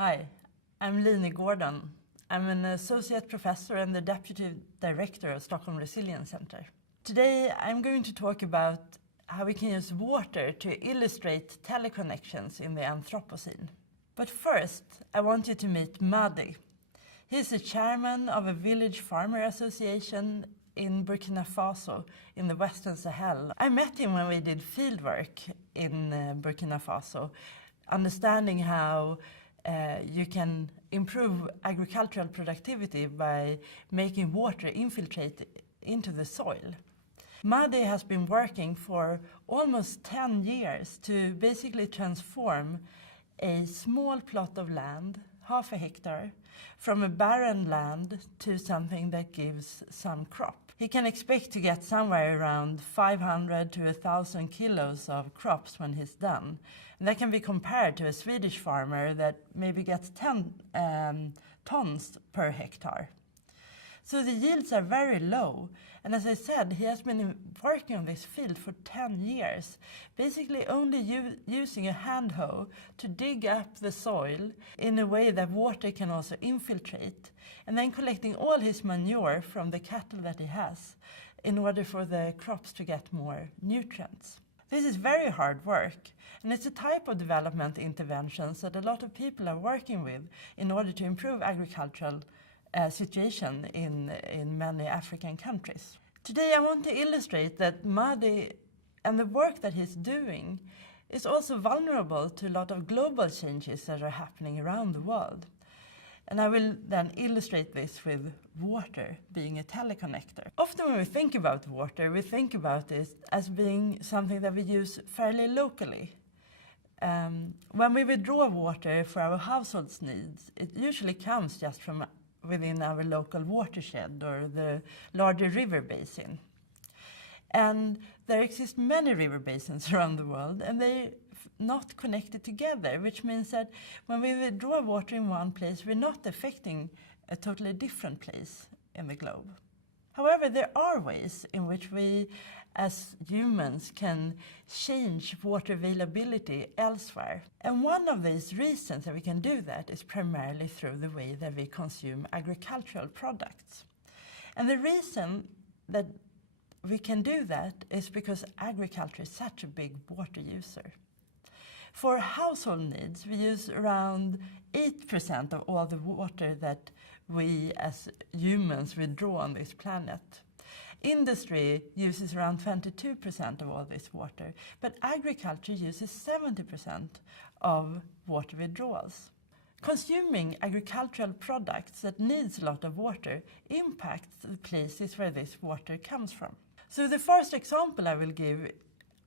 Hi, I'm Line Gordon. I'm an associate professor and the deputy director of Stockholm Resilience Center. Today I'm going to talk about how we can use water to illustrate teleconnections in the Anthropocene. But first, I want you to meet Madi. He's the chairman of a village farmer association in Burkina Faso in the Western Sahel. I met him when we did fieldwork in Burkina Faso, understanding how you can improve agricultural productivity by making water infiltrate into the soil. Madi has been working for almost 10 years to basically transform a small plot of land, half a hectare, from a barren land to something that gives some crop. He can expect to get somewhere around 500 to 1,000 kilos of crops when he's done. And that can be compared to a Swedish farmer that maybe gets 10 tons per hectare. So the yields are very low. And as I said, he has been working on this field for 10 years, basically only using a hand hoe to dig up the soil in a way that water can also infiltrate, and then collecting all his manure from the cattle that he has in order for the crops to get more nutrients. This is very hard work, and it's a type of development interventions that a lot of people are working with in order to improve agricultural situation in many African countries. Today I want to illustrate that Madi and the work that he's doing is also vulnerable to a lot of global changes that are happening around the world. And I will then illustrate this with water being a teleconnector. Often when we think about water, we think about it as being something that we use fairly locally. When we withdraw water for our household needs, it usually comes just from within our local watershed or the larger river basin. And there exist many river basins around the world, and they're not connected together, which means that when we withdraw water in one place, we're not affecting a totally different place in the globe. However, there are ways in which we as humans can change water availability elsewhere. And one of these reasons that we can do that is primarily through the way that we consume agricultural products. And the reason that we can do that is because agriculture is such a big water user. For household needs, we use around 8% of all the water that we as humans withdraw on this planet. Industry uses around 22% of all this water, but agriculture uses 70% of water withdrawals. Consuming agricultural products that needs a lot of water impacts the places where this water comes from. So the first example I will give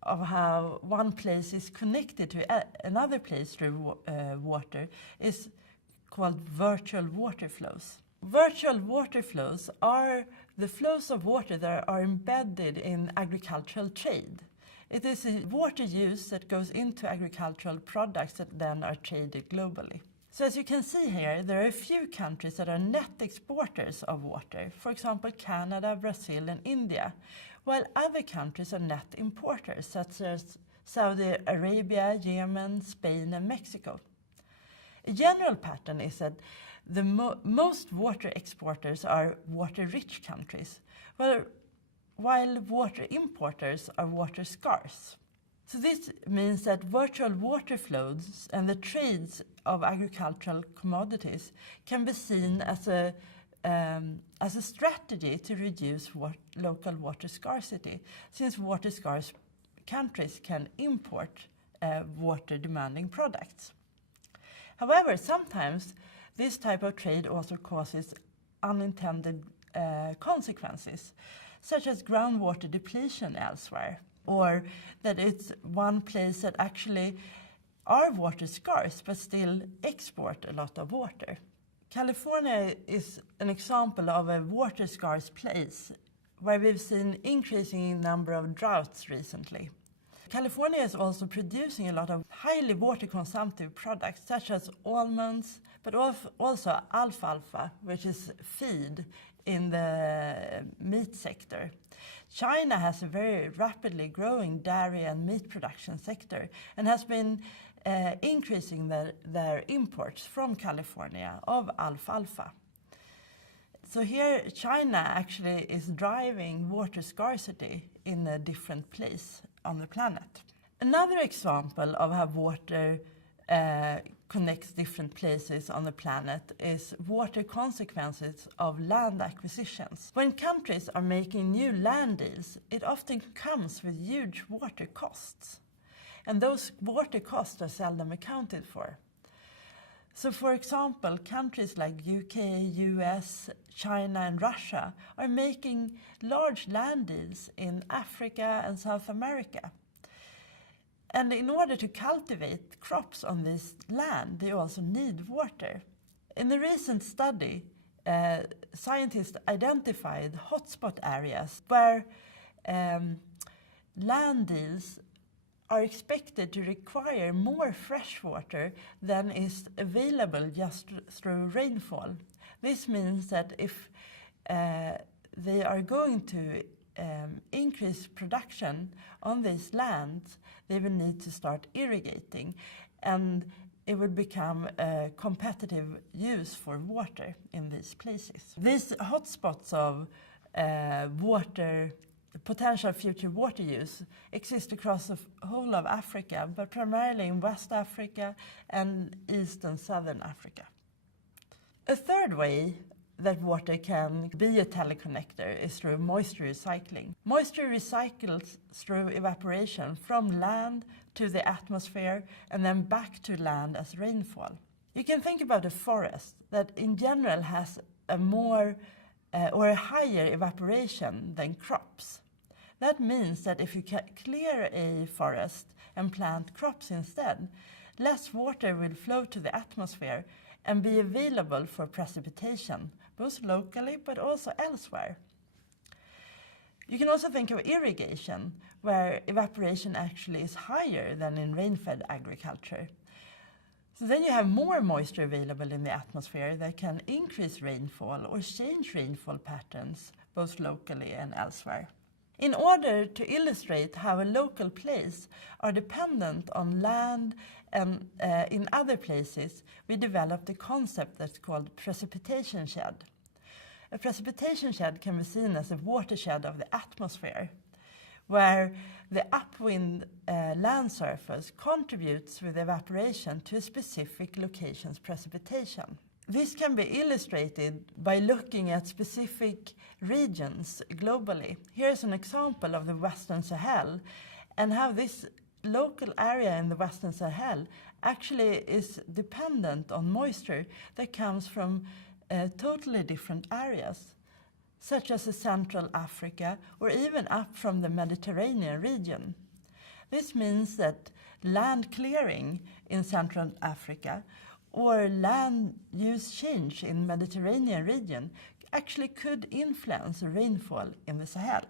of how one place is connected to another place through water is called virtual water flows. Virtual water flows are the flows of water that are embedded in agricultural trade. It is a water use that goes into agricultural products that then are traded globally. So as you can see here, there are a few countries that are net exporters of water, for example Canada, Brazil and India, while other countries are net importers such as Saudi Arabia, Yemen, Spain and Mexico. A general pattern is that the most water exporters are water-rich countries, while water importers are water scarce. So this means that virtual water flows and the trades of agricultural commodities can be seen as a strategy to reduce local water scarcity, since water-scarce countries can import water-demanding products. However, sometimes this type of trade also causes unintended consequences, such as groundwater depletion elsewhere, or that it's one place that actually are water scarce but still export a lot of water. California is an example of a water scarce place where we've seen increasing number of droughts recently. California is also producing a lot of highly water consumptive products such as almonds, but also alfalfa, which is feed in the meat sector. China has a very rapidly growing dairy and meat production sector and has been increasing their imports from California of alfalfa. So here China actually is driving water scarcity in a different place on the planet. Another example of how water connects different places on the planet is water consequences of land acquisitions. When countries are making new land deals, it often comes with huge water costs. And those water costs are seldom accounted for. So for example, countries like UK, US, China and Russia are making large land deals in Africa and South America. And in order to cultivate crops on this land, they also need water. In a recent study, scientists identified hotspot areas where land deals are expected to require more fresh water than is available just through rainfall. This means that if they are going to increase production on these lands, they will need to start irrigating, and it would become a competitive use for water in these places. These hotspots of potential future water use exist across the whole of Africa, but primarily in West Africa and East and Southern Africa. A third way that water can be a teleconnector is through moisture recycling. Moisture recycles through evaporation from land to the atmosphere and then back to land as rainfall. You can think about a forest that in general has a more or a higher evaporation than crops. That means that if you clear a forest and plant crops instead, less water will flow to the atmosphere and be available for precipitation, both locally but also elsewhere. You can also think of irrigation, where evaporation actually is higher than in rain-fed agriculture. So then you have more moisture available in the atmosphere that can increase rainfall or change rainfall patterns, both locally and elsewhere. In order to illustrate how a local place are dependent on land and in other places, we developed a concept that's called precipitation shed. A precipitation shed can be seen as a watershed of the atmosphere, where the upwind land surface contributes with evaporation to a specific location's precipitation. This can be illustrated by looking at specific regions globally. Here's an example of the Western Sahel and how this local area in the Western Sahel actually is dependent on moisture that comes from totally different areas, such as Central Africa or even up from the Mediterranean region. This means that land clearing in Central Africa or land use change in Mediterranean region actually could influence rainfall in the Sahel.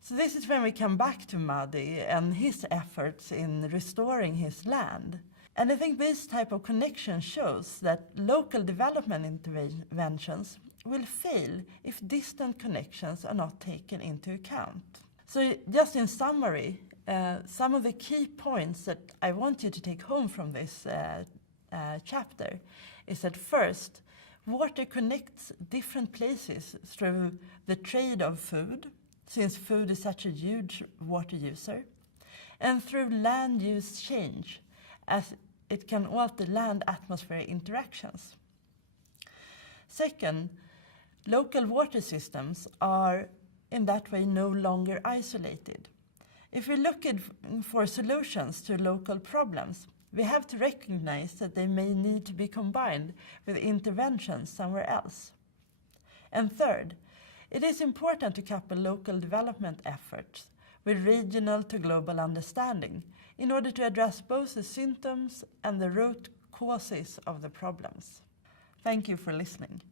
So this is when we come back to Madi and his efforts in restoring his land. And I think this type of connection shows that local development interventions will fail if distant connections are not taken into account. So just in summary, some of the key points that I want you to take home from this chapter is that first, water connects different places through the trade of food, since food is such a huge water user, and through land use change, as it can alter land-atmosphere interactions. Second, local water systems are in that way no longer isolated. If we're looking for solutions to local problems, we have to recognize that they may need to be combined with interventions somewhere else. And third, it is important to couple local development efforts with regional to global understanding in order to address both the symptoms and the root causes of the problems. Thank you for listening.